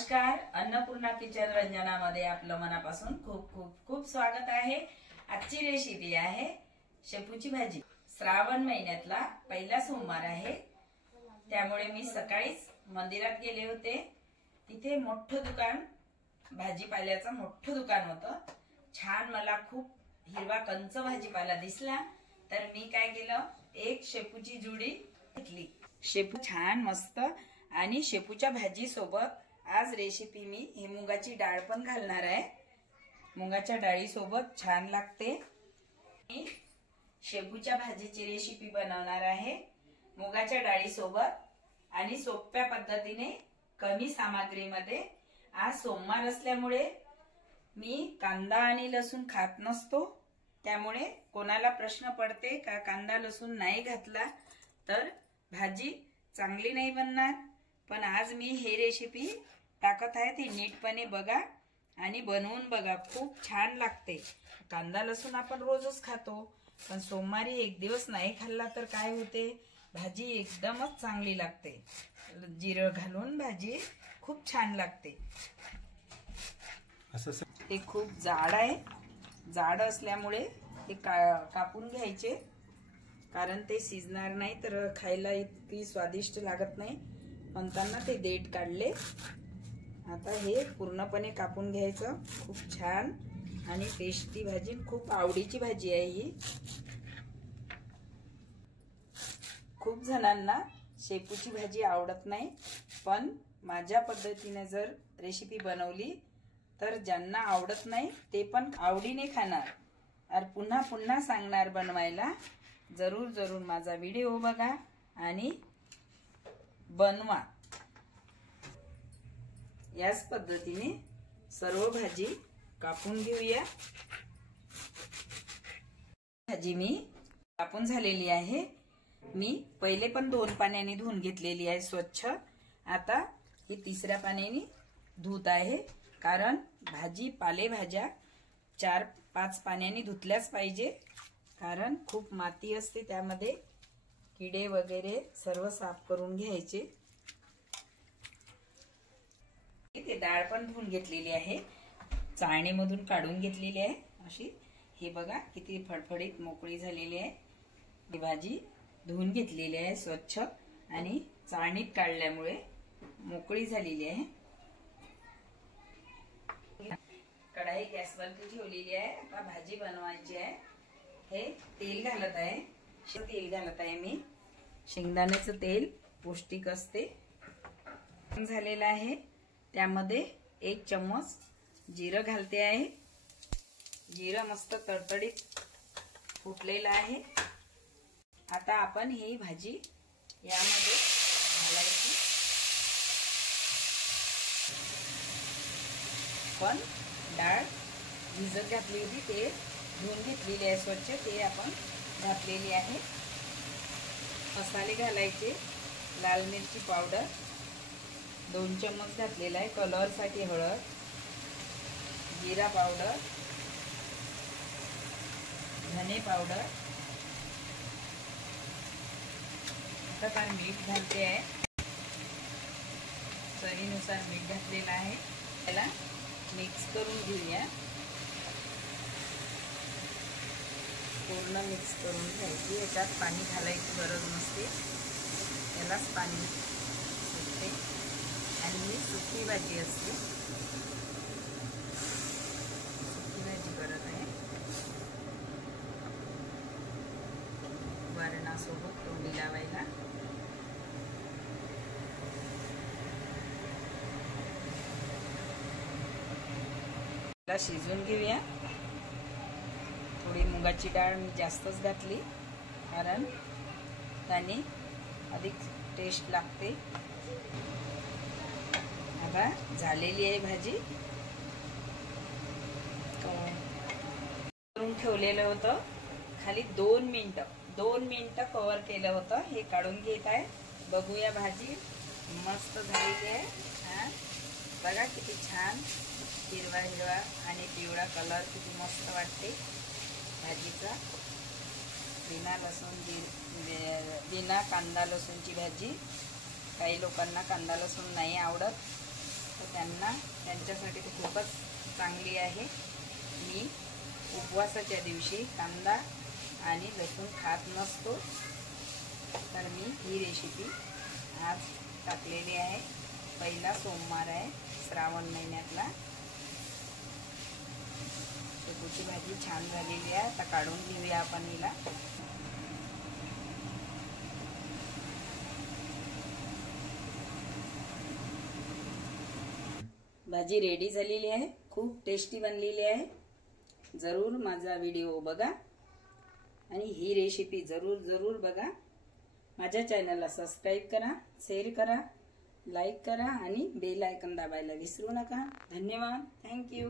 नमस्कार, अन्नपूर्णा किचन रंजनामध्ये आपलं मनापासून खूप खूप खूप स्वागत आहे। आजची रेसिपी आहे शेपूची भाजी। श्रावण महिन्यातला पहिला सोमवार आहे, त्यामुळे मी सकाळीच मंदिरात गेले होते। तिथे मोठं दुकान, भाजीपाल्याचं मोठं दुकान होतं। छान मला खूप हिरवा कंच भाजीपाला दिसला, तर मी काय केलं, एक शेपूची जुडी घेतली। शेपू छान मस्त, आणि शेपूच्या भाजी सोबत आज रेसिपी मी हे मुगाची डाळ पण घालणार आहे। मुगाच्या डाळी सोबत छान लागते। मी शेपूच्या भाजीची रेसिपी बनवणार आहे मुगाच्या डाळी सोबत आणि सोप्या पद्धतीने, कमी सामग्रीमध्ये। आज सोमवार असल्यामुळे मी कांदा आणि लसूण खात नसतो, त्यामुळे कोणाला प्रश्न पडते का कांदा लसूण नाही घातला तर भाजी चांगली नाही बनणार। पण आज मी हे रेसिपी टाकत आहे, ती नीटपणे बघा आणि बनवून बघा, खूप छान लागते। कांदा लसूण आपण रोजच खातो, पण सोमवारी एक दिवस नाही खाल्ला तर काय होते, भाजी एकदमच चांगली लागते। जिरं घालून भाजी खूप छान लागते। ते खूप जाड आहे, जाड असल्यामुळे ते कापून घ्यायचे, कारण ते शिजणार नाही तर खायला इतकी स्वादिष्ट लागत नाही। म्हणताना ते देठ काढले। आता हे पूर्णपणे कापून घ्यायचं। खूप छान आणि टेस्टी भाजी, खूप आवडीची भाजी आहे ही। खूप जणांना शेपूची भाजी आवडत नाही, पण माझ्या पद्धतीने जर रेसिपी बनवली तर ज्यांना आवडत नाही ते पण आवडीने खाणार और पुन्हा पुन्हा सांगणार बनवायला। जरूर जरूर माझा व्हिडिओ बघा आणि बनवा। याच पद्धतीने सर्व भाजी कापून घेऊया। भाजी मी कापून झालेली आहे। मी पहिले पण 2 पाण्याने धुवून घेतलेली आहे स्वच्छ। आता ही तिसऱ्या पाण्याने धुत आहे, कारण भाजी पालेभाज्या 4-5 पाण्याने धुतल्याच पाहिजे, कारण खूप माती असते त्यामध्ये, किडे वगैरे सर्व साफ करून घ्यायचे। ते डाळ पण धुवून घेतलेली आहे, चाळणीमधून काढून घेतलेली आहे अशी। हे बघा किती फडफडीत मोकळी झालेली आहे। ही भाजी धुवून घेतलेली आहे स्वच्छ आणि चाळणीत काढल्यामुळे मोकळी झालेली आहे। कढाई गॅसवरती ठेवलेली आहे। आता भाजी बनवायची आहे। हे तेल घालत आहे, तेल घालत आहे मी। शेंगदाण्याचं तेल पौष्टिक असते। झालेलं आहे, त्यामध्ये 1 चम्मच जिरं घालते आहे। जिरं मस्त तडतडीत फुटलेलं आहे। आता आपण ही भाजी यामध्ये घालायची। पण डाळ भिजत घातली होती, ते धुवून घेतलेली आहे स्वच्छ, ते आपण घातलेली आहे। मसाले घालायचे, लाल मिरची पावडर 2 चम्मच घातलेला आहे, कलर साठी हळद, जिरा पावडर, धने पावडर, आता मीठ घालते आहे, चवीनुसार मीठ घातलेलं आहे। त्याला मिक्स करून घेऊया, पूर्ण मिक्स करून घ्यायची। याच्यात पाणी घालायची गरज नसते, यालाच पाणी सुटते आणि ही सुकी भाजी असते। सुकी भाजी करत आहे, वरणासोबत तोंडी लावायला। शिजून घेऊया। थोडी मुगाची डाळ मी जास्तच घातली, कारण त्याने अधिक टेस्ट लागते। आता झालेली आहे भाजी। करून ठेवलेलं होतं, खाली 2 मिनिटं कव्हर केलं होतं। हे काढून घेत आहे, बघूया। भाजी मस्त झालेली आहे। बघा किती छान हिरवा हिरवा आणि पिवळा कलर, किती मस्त वाटते भाजीचा। बिना कांदा लसूणची भाजी। काही लोकांना कांदा लसूण नाही आवडत, तर त्यांच्यासाठी तर खूपच चांगली आहे। मी उपवासाच्या दिवशी कांदा आणि लसूण खात नसतो, तर मी ही रेसिपी आज टाकलेली आहे। पहिला सोमवार आहे श्रावण महिन्यातला। शेपूची भाजी छान झालेली आहे, आता काढून घेऊया आपण हिला। भाजी रेडी झालेली आहे, खूप टेस्टी बनलेली आहे। जरूर माझा व्हिडिओ बघा आणि ही रेसिपी जरूर बघा। माझ्या चॅनलला सबस्क्राइब करा, शेअर करा, लाईक करा आणि बेल आयकॉन दाबायला विसरू नका। धन्यवाद, थँक यू।